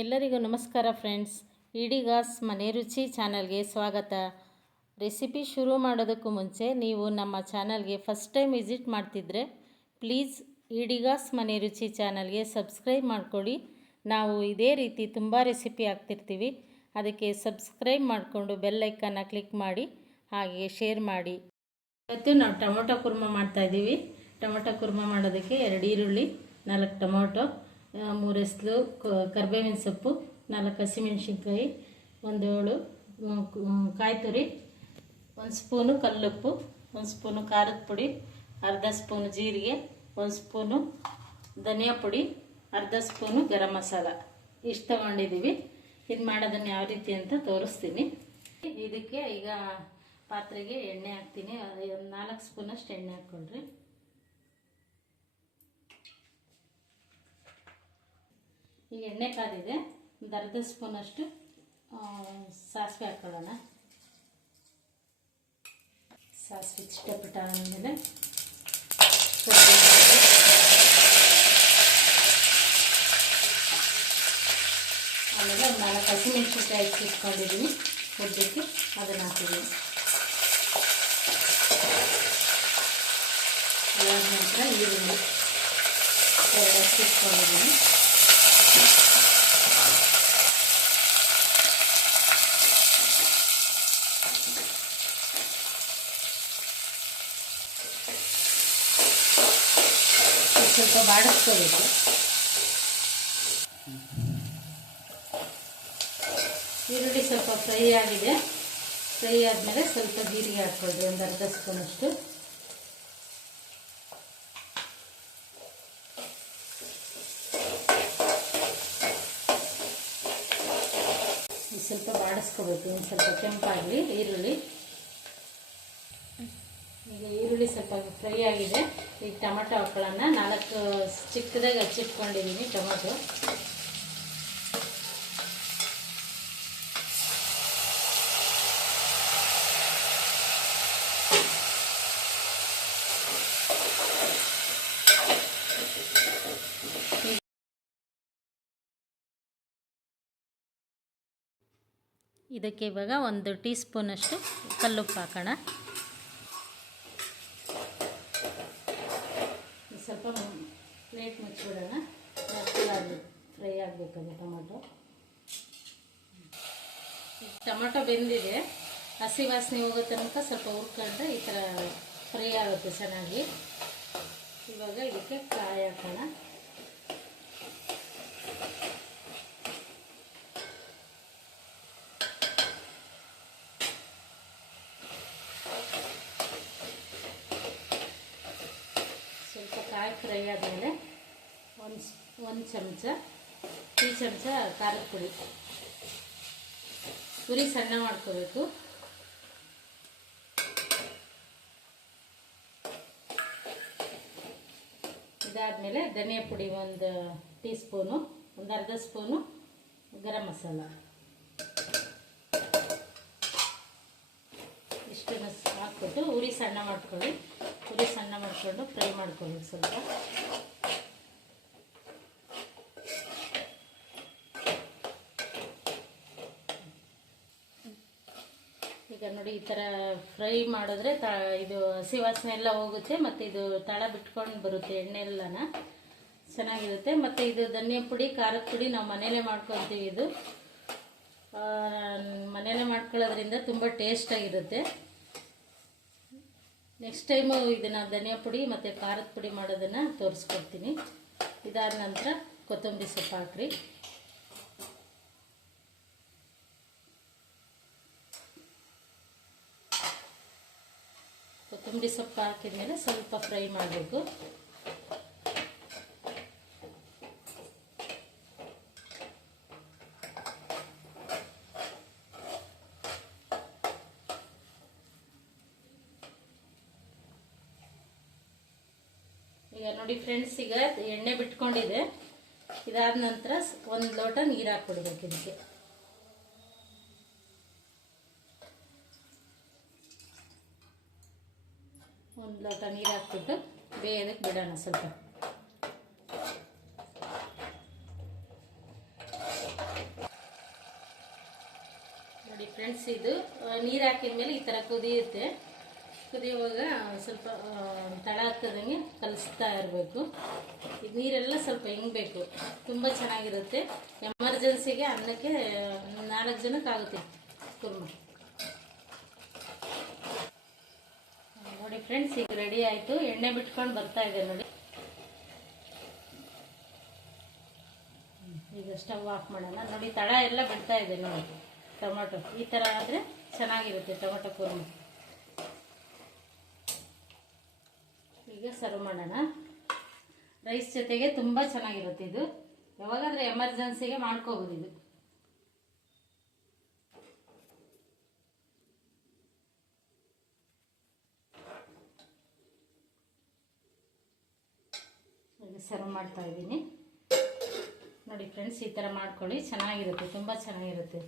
ಎಲ್ಲರಿಗೂ ನಮಸ್ಕಾರ ಫ್ರೆಂಡ್ಸ್. ಇಡಿಗಾಸ್ ಮನೆ ರುಚಿ ಚಾನಲ್ಗೆ ಸ್ವಾಗತ. ರೆಸಿಪಿ ಶುರು ಮಾಡೋದಕ್ಕೂ ಮುಂಚೆ ನೀವು ನಮ್ಮ ಚಾನಲ್ಗೆ ಫಸ್ಟ್ ಟೈಮ್ ವಿಸಿಟ್ ಮಾಡ್ತಿದ್ರೆ ಪ್ಲೀಸ್ ಇಡಿಗಾಸ್ ಮನೆ ರುಚಿ ಚಾನಲ್ಗೆ ಸಬ್ಸ್ಕ್ರೈಬ್ ಮಾಡಿಕೊಳ್ಳಿ. ನಾವು ಇದೇ ರೀತಿ ತುಂಬ ರೆಸಿಪಿ ಹಾಕ್ತಿರ್ತೀವಿ. ಅದಕ್ಕೆ ಸಬ್ಸ್ಕ್ರೈಬ್ ಮಾಡಿಕೊಂಡು ಬೆಲ್ಲೈಕನ್ನ ಕ್ಲಿಕ್ ಮಾಡಿ, ಹಾಗೆ ಶೇರ್ ಮಾಡಿ. ಇವತ್ತು ನಾವು ಟೊಮೊಟೊ ಕುರ್ಮ ಮಾಡ್ತಾ ಇದ್ದೀವಿ. ಟೊಮೊಟೊ ಕುರ್ಮ ಮಾಡೋದಕ್ಕೆ ಎರಡು ಈರುಳ್ಳಿ, ನಾಲ್ಕು ಟೊಮೊಟೊ ಮೂರು ಎಸ್ಲು ಕರ್ಬೇವಿನ ಸೊಪ್ಪು, ನಾಲ್ಕು ಹಸಿಮೆಣ್ಸಿನ್ಕಾಯಿ ಒಂದು ಏಳು ಕಾಯಿ ತುರಿ, ಒಂದು ಸ್ಪೂನು ಕಲ್ಲುಪ್ಪು, ಒಂದು ಸ್ಪೂನು ಖಾರದ ಪುಡಿ, ಅರ್ಧ ಸ್ಪೂನು ಜೀರಿಗೆ, ಒಂದು ಸ್ಪೂನು ಧನಿಯಾ ಪುಡಿ, ಅರ್ಧ ಸ್ಪೂನು ಗರಂ ಮಸಾಲ. ಇಷ್ಟು ತೊಗೊಂಡಿದ್ದೀವಿ. ಇದು ಮಾಡೋದನ್ನು ಯಾವ ರೀತಿ ಅಂತ ತೋರಿಸ್ತೀನಿ. ಇದಕ್ಕೆ ಈಗ ಪಾತ್ರೆಗೆ ಎಣ್ಣೆ ಹಾಕ್ತೀನಿ. ನಾಲ್ಕು ಸ್ಪೂನಷ್ಟು ಎಣ್ಣೆ ಹಾಕ್ಕೊಳ್ರಿ. ಈಗ ಎಣ್ಣೆ ಕಾದಿದೆ ಒಂದು ಅರ್ಧ ಸ್ಪೂನಷ್ಟು ಸಾಸಿವೆ ಹಾಕ್ಕೊಳ್ಳೋಣ ಸಾಸಿವೆ ಚಿಟಪಟ ಆದಮೇಲೆ ಆಮೇಲೆ ಒಂದು ನಾಲ್ಕು ಹಸಿಮೆಣಸಿನ್ಕಾಯಿ ಇಟ್ಕೊಂಡಿದ್ದೀನಿ. ಉದ್ದಕ್ಕೆ ಅದನ್ನು ಹಾಕಿದ್ದೀನಿ. ಅದಾದ ನಂತರ ಈರುಳ್ಳಿ ಇಟ್ಕೊಂಡಿದ್ದೀನಿ. ಸ್ವಲ್ಪ ಬಾಡಿಸ್ಕೋಬೇಕು. ಈರುಳ್ಳಿ ಸ್ವಲ್ಪ ಫ್ರೈ ಆಗಿದೆ. ಫ್ರೈ ಆದಮೇಲೆ ಸ್ವಲ್ಪ ಜೀರಿಗೆ ಹಾಕ್ಕೊಳ್ರಿ ಒಂದು ಅರ್ಧ ಸ್ಪೂನಷ್ಟು ಇದು ಸ್ವಲ್ಪ ಬಾಡಿಸ್ಕೋಬೇಕು ಒಂದು ಸ್ವಲ್ಪ ಕೆಂಪಾಗಲಿ, ಈರುಳ್ಳಿ. ಈಗ ಈರುಳ್ಳಿ ಸ್ವಲ್ಪ ಫ್ರೈ ಆಗಿದೆ. ಈಗ ಟೊಮೆಟೊ ಹಾಕೊಳ್ಳೋಣ. ನಾಲ್ಕು ಚಿಕ್ಕದಾಗಿ ಹಚ್ಚಿಟ್ಕೊಂಡಿದ್ದೀನಿ ಟೊಮೆಟೊ. ಇದಕ್ಕೆ ಇವಾಗ ಒಂದು ಟೀ ಸ್ಪೂನಷ್ಟು ಕಲ್ಲುಪ್ಪು ಹಾಕೋಣ. ಸ್ವಲ್ಪ ಪ್ಲೇಟ್ ಮುಚ್ಚಿಬಿಡೋಣ. ಫ್ರೈ ಆಗಬೇಕದು ಟೊಮೊಟೊ. ಟೊಮೊಟೊ ಬೆಂದಿದೆ. ಹಸಿ ವಾಸನೆ ಹೋಗೋ ತನಕ ಸ್ವಲ್ಪ ಹುರ್ಕೊಂಡ್ರೆ ಈ ಥರ ಫ್ರೈ ಆಗುತ್ತೆ ಚೆನ್ನಾಗಿ. ಇವಾಗ ಇದಕ್ಕೆ ಫ್ರೈ ಹಾಕೋಣ ಸ್ವಲ್ಪ ಕಾಯಿ ಫ್ರೈ ಆದಮೇಲೆ ಒಂದು ಒಂದು ಚಮಚ ಟೀ ಚಮಚ ಖಾರದ ಪುಡಿ. ಪುರಿ ಸಣ್ಣ ಮಾಡ್ಕೋಬೇಕು. ಇದಾದಮೇಲೆ ಧನಿಯಾ ಪುಡಿ ಒಂದು ಟೀ ಸ್ಪೂನು ಒಂದು ಅರ್ಧ ಸ್ಪೂನು ಗರಂ ಮಸಾಲ. ಇಷ್ಟನ್ನು ಹಾಕ್ಬಿಟ್ಟು ಉರಿ ಸಣ್ಣ ಮಾಡ್ಕೊಳ್ಳಿ. ಉರಿ ಸಣ್ಣ ಮಾಡಿಕೊಂಡು ಫ್ರೈ ಮಾಡ್ಕೊಳ್ಳಿ ಸ್ವಲ್ಪ. ಈಗ ನೋಡಿ ಈ ಥರ ಫ್ರೈ ಮಾಡಿದ್ರೆ ತ ಇದು ಹಸಿ ವಾಸನೆ ಎಲ್ಲ ಹೋಗುತ್ತೆ ಮತ್ತು ಇದು ತಳ ಬಿಟ್ಕೊಂಡು ಬರುತ್ತೆ ಎಣ್ಣೆ ಎಲ್ಲನ ಚೆನ್ನಾಗಿರುತ್ತೆ. ಮತ್ತು ಇದು ಧನಿಯಾ ಪುಡಿ, ಖಾರದ ಪುಡಿ ನಾವು ಮನೆಯಲ್ಲೇ ಮಾಡ್ಕೊತೀವಿ ಇದು. ಮನೇಲೇ ಮಾಡ್ಕೊಳ್ಳೋದ್ರಿಂದ ತುಂಬ ಟೇಸ್ಟಾಗಿರುತ್ತೆ ನೆಕ್ಸ್ಟ್ ಟೈಮು ಇದನ್ನು ಧನಿಯಾ ಪುಡಿ ಮತ್ತು ಖಾರದ ಪುಡಿ ಮಾಡೋದನ್ನು ತೋರಿಸ್ಕೊಡ್ತೀನಿ. ಇದಾದ ನಂತರ ಕೊತ್ತಂಬರಿ ಸೊಪ್ಪು ಹಾಕ್ರಿ. ಕೊತ್ತಂಬರಿ ಸೊಪ್ಪು ಹಾಕಿದ್ಮೇಲೆ ಸ್ವಲ್ಪ ಫ್ರೈ ಮಾಡಬೇಕು. ಈಗ ನೋಡಿ ಫ್ರೆಂಡ್ಸ್ ಈಗ ಎಣ್ಣೆ ಬಿಟ್ಕೊಂಡಿದೆ. ಇದಾದ ನಂತರ ಒಂದು ಲೋಟ ನೀರು ಹಾಕ್ಬಿಡ್ಬೇಕು ಇದಕ್ಕೆ. ಒಂದು ಲೋಟ ನೀರು ಹಾಕ್ಬಿಟ್ಟು ಬೇಯೋದಕ್ಕೆ ಬಿಡೋಣ ಸ್ವಲ್ಪ. ನೋಡಿ ಫ್ರೆಂಡ್ಸ್ ಇದು ನೀರು ಹಾಕಿದ ಮೇಲೆ ಈ ಥರ ಕುದಿಯುತ್ತೆ. ಕುದಿಯುವಾಗ ಸ್ವಲ್ಪ ತಳ ಹಾಕದಂಗೆ ಕಲಿಸ್ತಾ ಇರಬೇಕು. ಇದು ನೀರೆಲ್ಲ ಸ್ವಲ್ಪ ಹಿಂಗಬೇಕು ತುಂಬ ಚೆನ್ನಾಗಿರುತ್ತೆ. ಎಮರ್ಜೆನ್ಸಿಗೆ ಅನ್ನಕ್ಕೆ ನಾಲ್ಕು ಜನಕ್ಕೆ ಆಗುತ್ತೆ ಕುರ್ಮ ನೋಡಿ ಫ್ರೆಂಡ್ಸ್, ಈಗ ರೆಡಿ ಆಯಿತು. ಎಣ್ಣೆ ಬಿಟ್ಕೊಂಡು ಬರ್ತಾ ಇದೆ ನೋಡಿ. ಈಗ ಸ್ಟವ್ ಆಫ್ ಮಾಡೋಣ. ನೋಡಿ, ತಳ ಎಲ್ಲ ಬಿಡ್ತಾ ಇದೆ ನೋಡಿ. ಟೊಮೊಟೊ. ಈ ಥರ ಆದರೆ ಚೆನ್ನಾಗಿರುತ್ತೆ, ಟೊಮೊಟೊ ಕುರ್ಮ. ಈಗ ಸರ್ವ್ ಮಾಡೋಣ. ರೈಸ್ ಜೊತೆಗೆ ತುಂಬ ಚೆನ್ನಾಗಿರುತ್ತೆ ಇದು. ಯಾವಾಗಾದ್ರೆ ಎಮರ್ಜೆನ್ಸಿಗೆ ಮಾಡ್ಕೋಬೋದು ಇದು. ಸರ್ವ್ ಮಾಡ್ತಾ ಇದ್ದೀನಿ. ನೋಡಿ ಫ್ರೆಂಡ್ಸ್ ಈ ಥರ ಮಾಡ್ಕೊಳ್ಳಿ. ಚೆನ್ನಾಗಿರುತ್ತೆ, ತುಂಬ ಚೆನ್ನಾಗಿರುತ್ತೆ.